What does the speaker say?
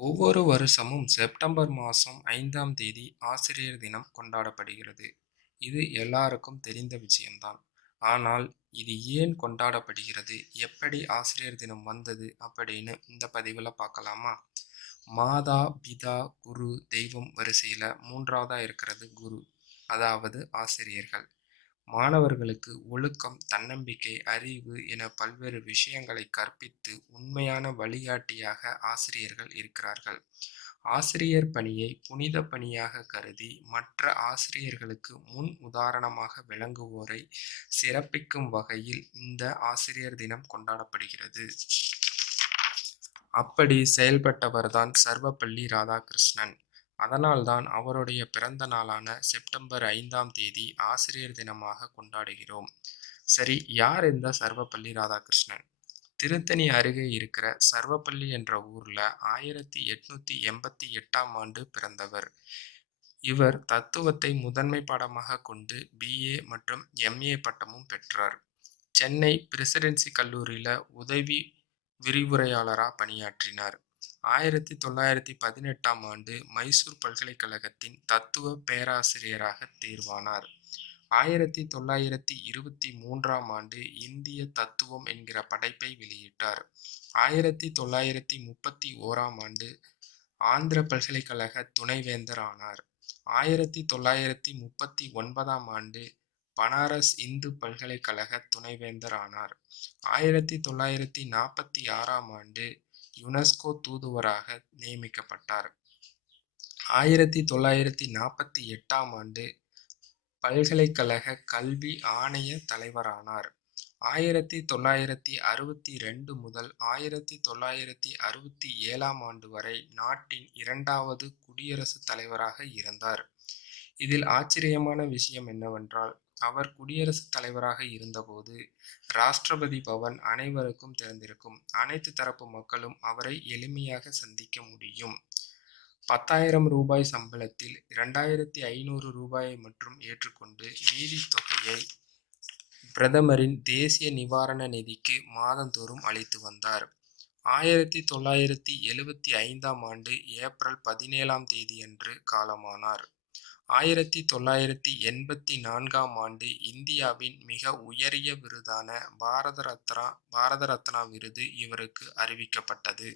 ஒவ்வொரு வருஷமும் செப்டம்பர் மாதம் ஐந்தாம் தேதி ஆசிரியர் தினம் கொண்டாடப்படுகிறது. இது எல்லாருக்கும் தெரிந்த விஷயம்தான். ஆனால் இது ஏன் கொண்டாடப்படுகிறது, எப்படி ஆசிரியர் தினம் வந்தது அப்படின்னு இந்த பதிவில் பார்க்கலாமா? மாதா, பிதா, குரு, தெய்வம் வரிசையில் மூன்றாவதாக இருக்கிறது குரு, அதாவது ஆசிரியர்கள். மாணவர்களுக்கு ஒழுக்கம், தன்னம்பிக்கை, அறிவு என பல்வேறு விஷயங்களை கற்பித்து உண்மையான வழிகாட்டியாக ஆசிரியர்கள் இருக்கிறார்கள். ஆசிரியர் பணியை புனித பணியாக கருதி மற்ற ஆசிரியர்களுக்கு முன் உதாரணமாக விளங்குவோரை சிறப்பிக்கும் வகையில் இந்த ஆசிரியர் தினம் கொண்டாடப்படுகிறது. அப்படி செயல்பட்டவர்தான் சர்வப்பள்ளி ராதாகிருஷ்ணன். அதனால்தான் அவருடைய பிறந்த நாளான செப்டம்பர் ஐந்தாம் தேதி ஆசிரியர் தினமாக கொண்டாடுகிறோம். சரி யார் இந்த சர்வப்பள்ளி ராதாகிருஷ்ணன்? திருத்தணி அருகே இருக்கிற சர்வப்பள்ளி என்ற ஊர்ல ஆயிரத்தி எட்நூத்தி எண்பத்தி எட்டாம் ஆண்டு பிறந்தவர். இவர் தத்துவத்தை முதன்மை பாடமாக கொண்டு பிஏ மற்றும் எம்ஏ பட்டமும் பெற்றார். சென்னை பிரசிடென்சி கல்லூரியில உதவி விரிவுரையாளராக பணியாற்றினார். ஆயிரத்தி தொள்ளாயிரத்தி பதினெட்டாம் ஆண்டு மைசூர் பல்கலைக்கழகத்தின் தத்துவ பேராசிரியராக தேர்வானார். ஆயிரத்தி தொள்ளாயிரத்தி இருபத்தி மூன்றாம் ஆண்டு இந்திய தத்துவம் என்கிற படைப்பை வெளியிட்டார். ஆயிரத்தி தொள்ளாயிரத்தி முப்பத்தி ஓராம் ஆண்டு ஆந்திர பல்கலைக்கழக துணைவேந்தர் ஆனார். ஆயிரத்தி தொள்ளாயிரத்தி முப்பத்தி ஒன்பதாம் ஆண்டு பனாரஸ் இந்து பல்கலைக்கழக துணைவேந்தர் ஆனார். ஆயிரத்தி தொள்ளாயிரத்தி நாற்பத்தி ஆறாம் ஆண்டு யுனெஸ்கோ தூதுவராக நியமிக்கப்பட்டார். ஆயிரத்தி தொள்ளாயிரத்தி நாற்பத்தி எட்டாம் ஆண்டு பல்கலைக்கழக கல்வி ஆணைய தலைவரானார். ஆயிரத்தி தொள்ளாயிரத்தி அறுபத்தி ரெண்டு முதல் ஆயிரத்தி தொள்ளாயிரத்தி அறுபத்தி ஏழாம் ஆண்டு வரை நாட்டின் இரண்டாவது குடியரசுத் தலைவராக இருந்தார். இதில் ஆச்சரியமான விஷயம் என்னவென்றால் அவர் குடியரசுத் தலைவராக இருந்தபோது ராஷ்டிரபதி பவன் அனைவருக்கும் திறந்திருக்கும். அனைத்து தரப்பு மக்களும் அவரை எளிமையாக சந்திக்க முடியும். பத்தாயிரம் ரூபாய் சம்பளத்தில் இரண்டாயிரத்தி ஐநூறு ரூபாயை மட்டும் ஏற்றுக்கொண்டு மீதி தொகையை பிரதமரின் தேசிய நிவாரண நிதிக்கு மாதந்தோறும் அளித்து வந்தார். ஆயிரத்தி தொள்ளாயிரத்தி எழுபத்தி ஐந்தாம் ஆண்டு ஏப்ரல் பதினேழாம் தேதியன்று காலமானார். ஆயிரத்தி தொள்ளாயிரத்தி எண்பத்தி நான்காம் ஆண்டு இந்தியாவின் மிக உயரிய விருதான பாரத ரத்னா பாரத ரத்னா விருது இவருக்கு அறிவிக்கப்பட்டது.